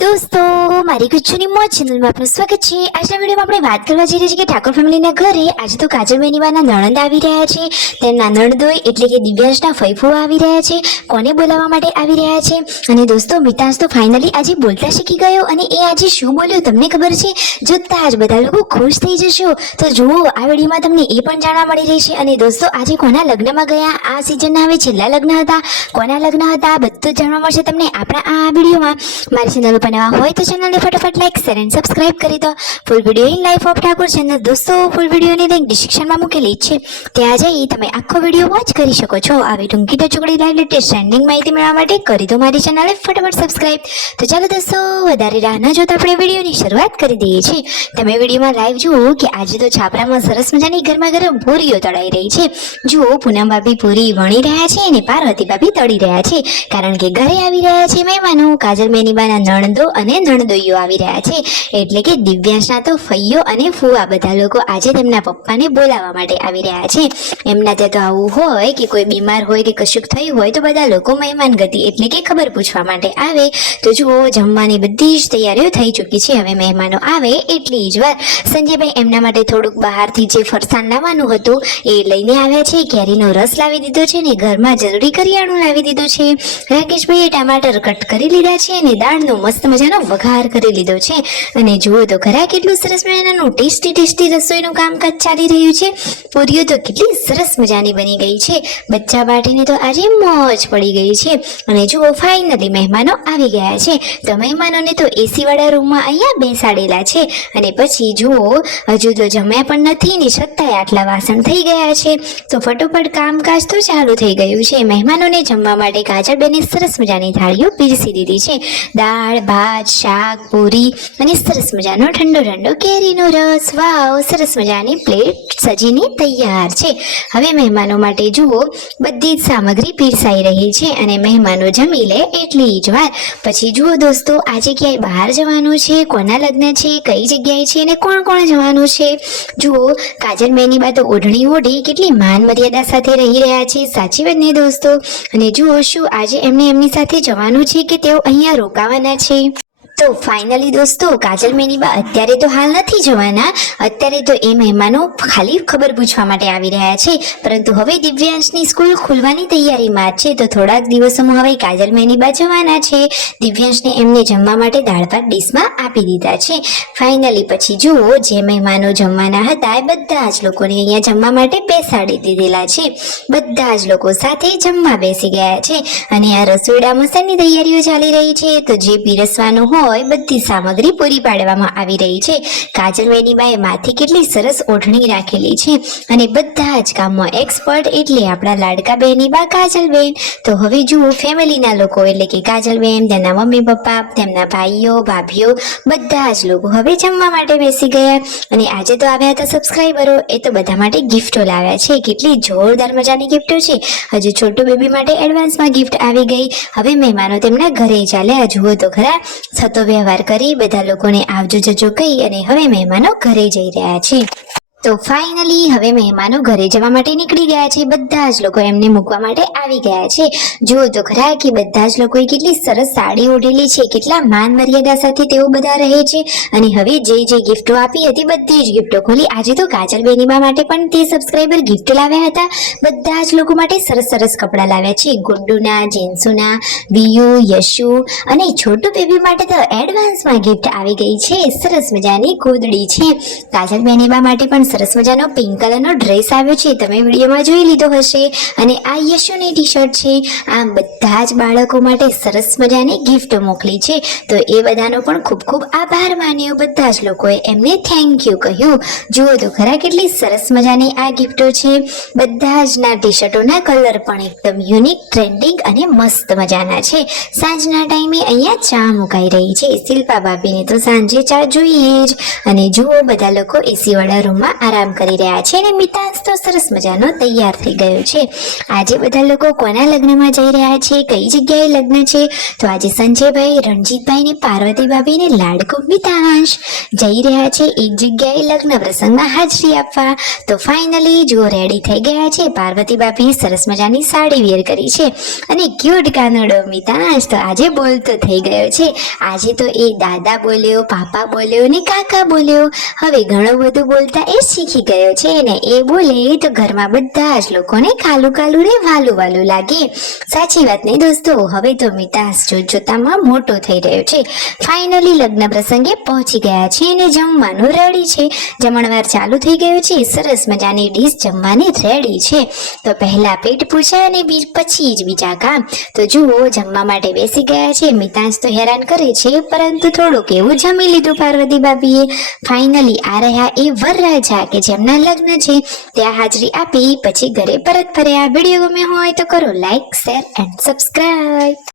દોસ્તો મારી ગુચ્છુની મોજ ચેનલમાં આપનું સ્વાગત છે। આજના વિડીયોમાં આપણે વાત કરવા જઈ રહ્યા છીએ કે ઠાકોર ફેમિલીના ઘરે આજે તો કાજલ બેનીબાના નણંદ આવી રહ્યા છે। તેમના નણંદોય એટલે કે દિવ્યાંશના ફઈફો આવી રહ્યા છે। કોને બોલાવવા માટે આવી રહ્યા છે અને દોસ્તો મિતાંશ તો ફાઇનલી આજે બોલતા શીખી ગયો અને એ આજે શું બોલ્યો તમને ખબર છે? જોતા જ બધા લોકો ખુશ થઈ જશો। તો જુઓ આ વિડીયોમાં તમને એ પણ જાણવા મળી રહેશે। અને દોસ્તો આજે કોના લગ્નમાં ગયા, આ સિઝનના હવે છેલ્લા લગ્ન હતા, કોના લગ્ન હતા બધું જ જાણવા મળશે તમને આપણા આ વિડીયોમાં। મારી ચેનલ પર નવા હોય તો ચેનલને ફટાફટ લાઈક શેર એન્ડ સબસ્ક્રાઇબ કરી દો। Full video in life of Thakor channel દોસ્તો ફૂલ વિડીયોની લિંક ડિસ્ક્રિપ્શનમાં મૂકેલી છે, ત્યાં જઈ તમે આખો વિડીયો વોચ કરી શકો છો। આવી ટૂંકી ટચુકડી લાઈવ લેટેસ્ટ ટ્રેન્ડિંગ માહિતી મેળવવા માટે કરી દો મારી ચેનલને ફટાફટ સબસ્ક્રાઇબ। તો ચાલો દોસ્તો વધારે રાહ ન જોતા આપણે વિડીયોની શરૂઆત કરી દઈએ છીએ। તમે વિડીયોમાં લાઈવ જુઓ કે આજે તો છાપરામાં સરસ મજાની ગરમા ગરમ પૂરીઓ તળાઈ રહી છે। જુઓ પૂનમ ભાભી પૂરી વણી રહ્યા છે અને પાર્વતી ભાભી તળી રહ્યા છે, કારણ કે ઘરે આવી રહ્યા છે મહેમાનો। કાજલ બેનીબાના નણંદો અને નણદોઈઓ આવી રહ્યા છે, એટલે કે દિવ્યાંશના તો ફઈયો અને ફુવા બધા લોકો આજે તેમના પપ્પાને બોલાવવા માટે આવી રહ્યા છે। એમના ત્યાં તો આવું હોય કે કોઈ બીમાર હોય કે કશુંક થયું હોય તો બધા લોકો મહેમાન ગતિ એટલે કે ખબર પૂછવા માટે આવે। તો જુઓ જમવાની બધી જ તૈયારીઓ થઈ ચૂકી છે। હવે મહેમાનો આવે એટલી જ વાર સંજયભાઈ એમના માટે થોડુંક બહારથી જે ફરસાણ લાવવાનું હતું એ લઈને આવ્યા છે। કેરીનો રસ લાવી દીધો છે ને ઘરમાં જરૂરી કરિયાણું લાવી દીધું છે। રાકેશભાઈએ ટમાટર કટ કરી લીધા છે અને દાળનો મસ્ત મજાનો વઘાર કરી લીધો છે। અને જુઓ તો ખરા કેટલું સરસ મજાનું ટેસ્ટી રસોઈનું કામકાજ ચાલી રહ્યું છે। પૂરીઓ તો કેટલી સરસ મજાની બની ગઈ છે, બચ્ચા બાટીને તો આજે મોજ પડી ગઈ છે। અને જુઓ ફાઇનલી મહેમાનો આવી ગયા છે, તો મહેમાનોને તો એસી વાળા રૂમમાં અહીંયા બેસાડેલા છે। અને પછી જુઓ હજુ તો જમ્યા પણ નથી ને છતાંય આટલા વાસણ થઈ ગયા છે, તો ફટોફટ કામકાજ તો ચાલુ થઈ ગયું છે। મહેમાનોને જમવા માટે કાજલબેને સરસ મજાની થાળીઓ પીરસી દીધી છે, દાળ ભાત શાક પૂરી અને સરસ મજાનો ઠંડો કેરીનો રસ। વાવ સરસ મજાની પ્લેટ સજીને તૈયાર છે। હવે મહેમાનો માટે જુઓ બધી જ સામગ્રી પીરસાઈ રહી છે અને મહેમાનો જમી લે એટલી જ વાર પછી જુઓ દોસ્તો આજે ક્યાંય બહાર જવાનું છે, કોના લગ્ન છે, કઈ જગ્યાએ છે અને કોણ કોણ જવાનું છે? જુઓ કાજલ બેનીબા તો ઓઢણી ઓઢી કેટલી માન મર્યાદા સાથે રહી રહ્યા છે, સાચી વાત ને દોસ્તો? અને જુઓ શું આજે એમને એમની સાથે જવાનું છે કે તેઓ અહીંયા રોકાવાના છે? તો ફાઇનલી દોસ્તો કાજલ બેનીબા અત્યારે તો હાલ નથી જવાના, અત્યારે તો એ મહેમાનો ખાલી ખબર પૂછવા માટે આવી રહ્યા છે, પરંતુ હવે દિવ્યાંશની સ્કૂલ ખુલવાની તૈયારીમાં છે, તો થોડાક દિવસોમાં હવે કાજલ બેનીબા જવાના છે। દિવ્યાંશને એમને જમવા માટે દાળ ભાત ડીશમાં આપી દીધા છે। ફાઇનલી પછી જુઓ જે મહેમાનો જમવાના હતા એ બધા જ લોકોને અહીંયા જમવા માટે બેસાડી દીધેલા છે, બધા જ લોકો સાથે જમવા બેસી ગયા છે। અને આ રસોડા મસાની તૈયારીઓ ચાલી રહી છે, તો જે પીરસવાનું હોય બધી સામગ્રી પૂરી પાડવામાં આવી રહી છે। કાજલ બેનીબાએ માથે કેટલી સરસ ઓઢણી રાખેલી છે અને બધા જ કામમાં એક્સપર્ટ એટલે આપણા લાડકા બેનીબા કાજલબેન। તો હવે જુઓ ફેમિલીના લોકો એટલે કે કાજલબેન, તેમના મમ્મી પપ્પા, તેમના ભાઈઓ ભાભીઓ બધા જ લોકો હવે જમવા માટે બેસી ગયા। અને આજે તો આવ્યા હતા સબસ્ક્રાઈબરો, એ તો બધા માટે ગિફ્ટો લાવ્યા છે, કેટલી જોરદાર મજાની ગિફ્ટો છે। હજુ છોટું બેબી માટે એડવાન્સમાં ગિફ્ટ આવી ગઈ। હવે મહેમાનો તેમના ઘરે ચાલ્યા, જુઓ તો ખરા થતો વ્યવહાર કરી બધા લોકોને આવજો જજો કહી અને હવે મહેમાનો ઘરે જઈ રહ્યા છે। તો ફાઇનલી હવે મહેમાનો ઘરે જવા માટે નીકળી ગયા છે, બધા જ લોકો એમને મૂકવા માટે આવી ગયા છે। જુઓ તો ખરા કે બધા જ લોકોએ કેટલી સરસ સાડી ઓઢેલી છે, કેટલા માન મર્યાદા સાથે તેઓ બધા રહે છે। અને હવે જે ગિફ્ટો આપી હતી બધી જ ગિફ્ટો ખોલી। આજે તો કાજલ બેનીબા માટે પણ તે સબસ્ક્રાઈબર ગિફ્ટ લાવ્યા હતા, બધા જ લોકો માટે સરસ કપડાં લાવ્યા છે, ગુડ્ડુના, જેન્સુના, વિયુ, યશુ અને છોટું બેબી માટે તો એડવાન્સમાં ગિફ્ટ આવી ગઈ છે, સરસ મજાની ગોદડી છે। કાજલ બેનીબા માટે પણ સરસ મજાનો પિંક કલરનો ડ્રેસ આવ્યો છે, તમે વિડીયોમાં જોઈ લીધો હશે। અને આ યશુની ટી શર્ટ છે। આમ બધા જ બાળકો માટે સરસ મજાની ગિફ્ટ મોકલી છે, તો એ બધાનો પણ ખૂબ ખૂબ આભાર માન્યો, બધા જ લોકોએ એમને થેન્ક યુ કહ્યું। જુઓ તો ખરા કેટલી સરસ મજાની આ ગિફ્ટો છે, બધા જ ના ટી શર્ટોના કલર પણ એકદમ યુનિક ટ્રેન્ડિંગ અને મસ્ત મજાના છે। સાંજના ટાઈમે અહીંયા ચા મુકાઈ રહી છે, શિલ્પા ભાભીને તો સાંજે ચા જોઈએ જ। અને જુઓ બધા લોકો એસી વાળા રૂમમાં આરામ કરી રહ્યા છે અને મિતાંશ તો સરસ મજાનો તૈયાર થઈ ગયો છે. આજે બધા લોકો કોના લગ્નમાં જઈ રહ્યા છે, કઈ જગ્યાએ લગ્ન છે? તો આજે સંજયભાઈ, રણજીતભાઈ ને પાર્વતી ભાભી ને લાડકો મિતાંશ જઈ રહ્યા છે એક જગ્યાએ લગ્ન પ્રસંગમાં હાજરી આપવા. તો ફાઇનલી જો રેડી થઈ ગયા છે. પાર્વતી ભાભી સરસ મજાની સાડી વેર કરી છે અને ક્યુટ કાનડો મિતાંશ તો આજે બોલતો થઈ ગયો છે. આજે તો એ દાદા બોલ્યો, પાપા બોલ્યો ને કાકા બોલ્યો. હવે ઘણું બધું બોલતા એ શીખી ગયો છે ને એ બોલે તો ઘરમાં બધા જ લોકોને કાલું કાલું ને વાલું વાલું લાગે. સાચી વાત નહીં દોસ્તો? હવે તો મિતાંશ જોતામાં મોટો થઈ રહ્યો છે. ફાઇનલી લગ્ન પ્રસંગે પહોંચી ગયા છે અને જમવાનું રેડી છે. જમણવાર ચાલુ થઈ ગયો છે. સરસ મજાની ડીશ જમવાની રેડી છે. તો પહેલા પેટ પૂજા અને પછી જ બીજા કામ. તો જુઓ જમવા માટે બેસી ગયા છે. મિતાંશ તો હેરાન કરે છે પરંતુ થોડુંક એવું જમી લીધું પાર્વતી ભાભીએ. ફાઇનલી આ રહ્યા એ વરરાજા કે જેમના લગ્ન છે ત્યાં હાજરી આપી પછી ઘરે પરત ફર્યા. વિડીયો ગમે હોય તો કરો લાઈક, શેર એન્ડ સબસ્ક્રાઇબ.